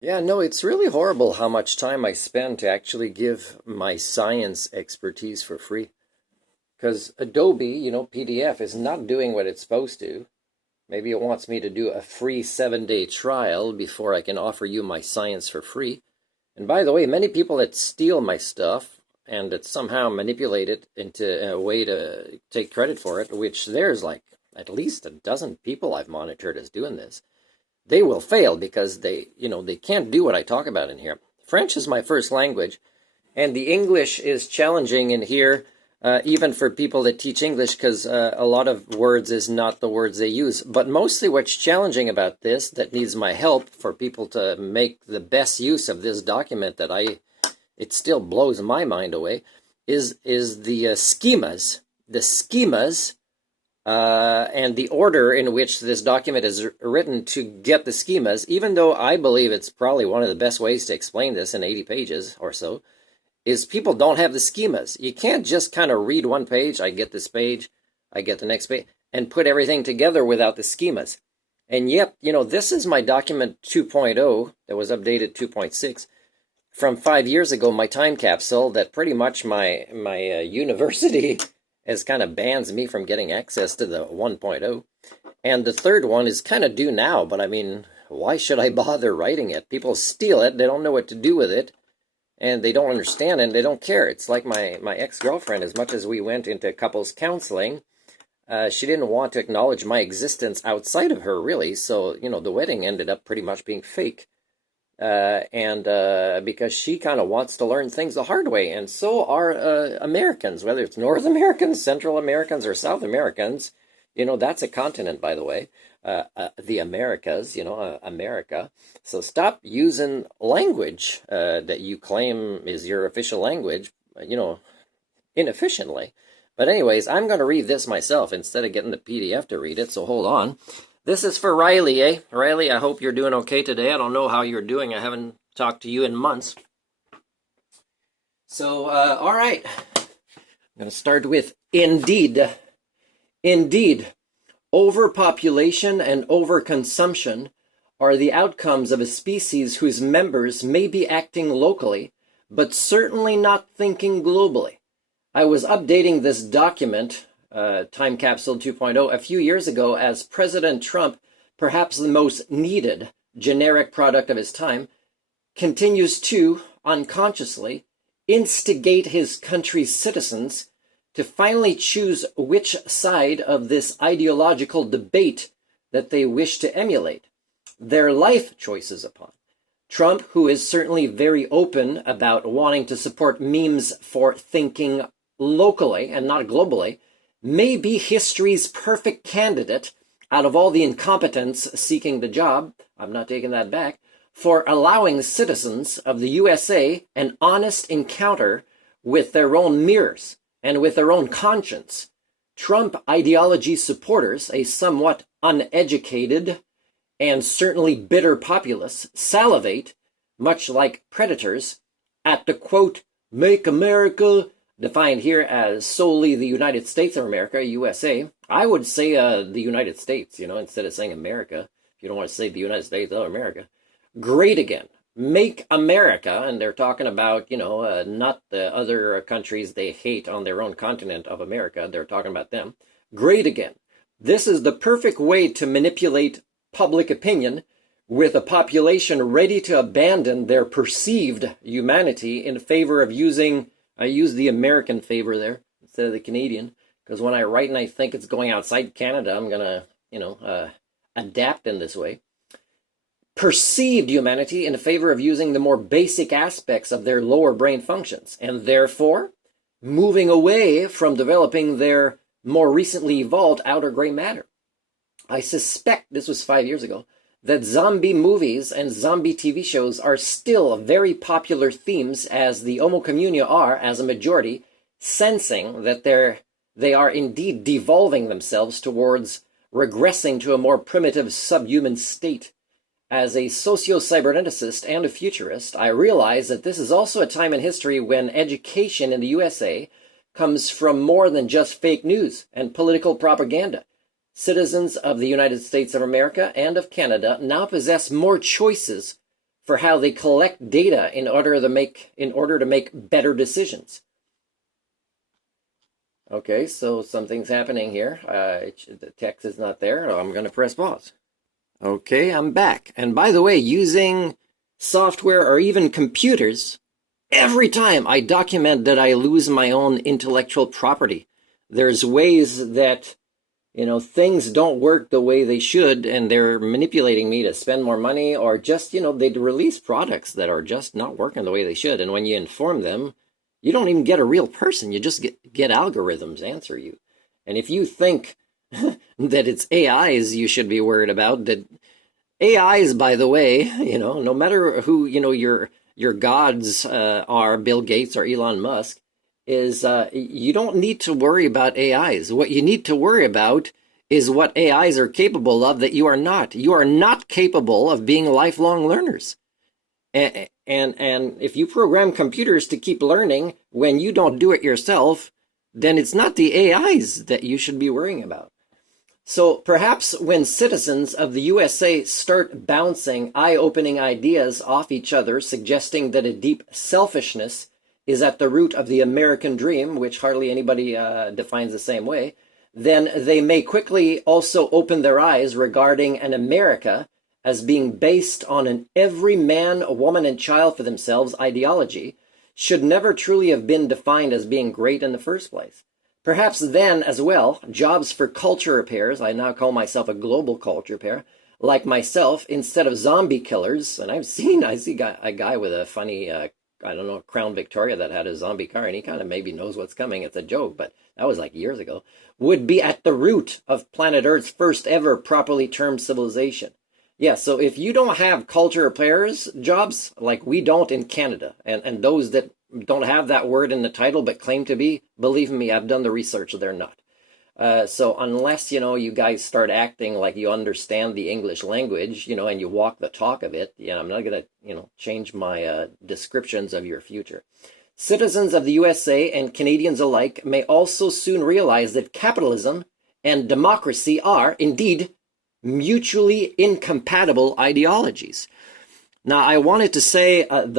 Yeah, no, it's really horrible how much time I spend to actually give my science expertise for free. Because Adobe, PDF is not doing what it's supposed to. Maybe it wants me to do a free 7-day trial before I can offer you my science for free. And by the way, many people that steal my stuff and that somehow manipulate it into a way to take credit for it, which there's like at least a dozen people I've monitored as doing this, they will fail because they can't do what I talk about in here. French is my first language, and the English is challenging in here, even for people that teach English, because a lot of words is not the words they use. But mostly what's challenging about this, that needs my help for people to make the best use of this document it still blows my mind away, is the schemas. The schemas and the order in which this document is written to get the schemas, even though I believe it's probably one of the best ways to explain this in 80 pages or so, is people don't have the schemas. You can't just kind of read one page, I get this page, I get the next page, and put everything together without the schemas. And yet, this is my document 2.0 that was updated 2.6 from 5 years ago, my time capsule that pretty much my university as kind of bans me from getting access to the 1.0. And the third one is kind of due now, but I mean, why should I bother writing it? People steal it, they don't know what to do with it, and they don't understand it, and they don't care. It's like my ex-girlfriend, as much as we went into couples counseling, she didn't want to acknowledge my existence outside of her, really, so, the wedding ended up pretty much being fake. And because she kind of wants to learn things the hard way, and so are Americans, whether it's North Americans, Central Americans, or South Americans. That's a continent, by the way, the Americas, America. So stop using language that you claim is your official language, inefficiently. But anyways, I'm going to read this myself instead of getting the PDF to read it, so hold on. This is for Riley, eh? Riley, I hope you're doing okay today. I don't know how you're doing. I haven't talked to you in months. So, all right. I'm going to start with indeed. Indeed, overpopulation and overconsumption are the outcomes of a species whose members may be acting locally, but certainly not thinking globally. I was updating this document, Time Capsule 2.0, a few years ago as President Trump, perhaps the most needed generic product of his time, continues to, unconsciously, instigate his country's citizens to finally choose which side of this ideological debate that they wish to emulate their life choices upon. Trump, who is certainly very open about wanting to support memes for thinking locally and not globally, may be history's perfect candidate out of all the incompetents seeking the job, I'm not taking that back, for allowing citizens of the USA an honest encounter with their own mirrors and with their own conscience. Trump ideology supporters, a somewhat uneducated and certainly bitter populace, salivate, much like predators, at the, quote, "Make America," defined here as solely the United States of America, USA. I would say the United States, instead of saying America, if you don't want to say the United States of America. Great again. Make America, and they're talking about, not the other countries they hate on their own continent of America. They're talking about them. Great again. This is the perfect way to manipulate public opinion with a population ready to abandon their perceived humanity in favor of using, I use the American favor there instead of the Canadian, because when I write and I think it's going outside Canada, I'm going to, adapt in this way. Perceived humanity in favor of using the more basic aspects of their lower brain functions, and therefore moving away from developing their more recently evolved outer gray matter. I suspect, this was 5 years ago, that zombie movies and zombie TV shows are still very popular themes, as the Homo communia are, as a majority, sensing that they are indeed devolving themselves towards regressing to a more primitive subhuman state. As a socio-cyberneticist and a futurist, I realize that this is also a time in history when education in the USA comes from more than just fake news and political propaganda. Citizens of the United States of America and of Canada now possess more choices for how they collect data in order to make better decisions. Okay, so something's happening here. The text is not there. I'm going to press pause. Okay, I'm back. And by the way, using software or even computers, every time I document that I lose my own intellectual property. There's ways that, things don't work the way they should, and they're manipulating me to spend more money, or just, they'd release products that are just not working the way they should. And when you inform them, you don't even get a real person. You just get algorithms answer you. And if you think that it's AIs you should be worried about, that AIs, by the way, no matter who, your gods are, Bill Gates or Elon Musk, is you don't need to worry about AIs. What you need to worry about is what AIs are capable of that you are not. You are not capable of being lifelong learners. And if you program computers to keep learning when you don't do it yourself, then it's not the AIs that you should be worrying about. So perhaps when citizens of the USA start bouncing eye-opening ideas off each other, suggesting that a deep selfishness is at the root of the American dream, which hardly anybody defines the same way, then they may quickly also open their eyes regarding an America as being based on an every man, woman, and child for themselves ideology, should never truly have been defined as being great in the first place. Perhaps then, as well, jobs for culture repairs, I now call myself a global culture repair, like myself, instead of zombie killers, and I see a guy with a funny, Crown Victoria that had a zombie car, and he kind of maybe knows what's coming. It's a joke, but that was like years ago, would be at the root of planet Earth's first ever properly termed civilization. Yeah, so if you don't have culture repairers jobs, like we don't in Canada, and those that don't have that word in the title but claim to be, believe me, I've done the research, they're not. So unless, you guys start acting like you understand the English language, and you walk the talk of it, I'm not going to, change my descriptions of your future. Citizens of the USA and Canadians alike may also soon realize that capitalism and democracy are, indeed, mutually incompatible ideologies. Now, I wanted to say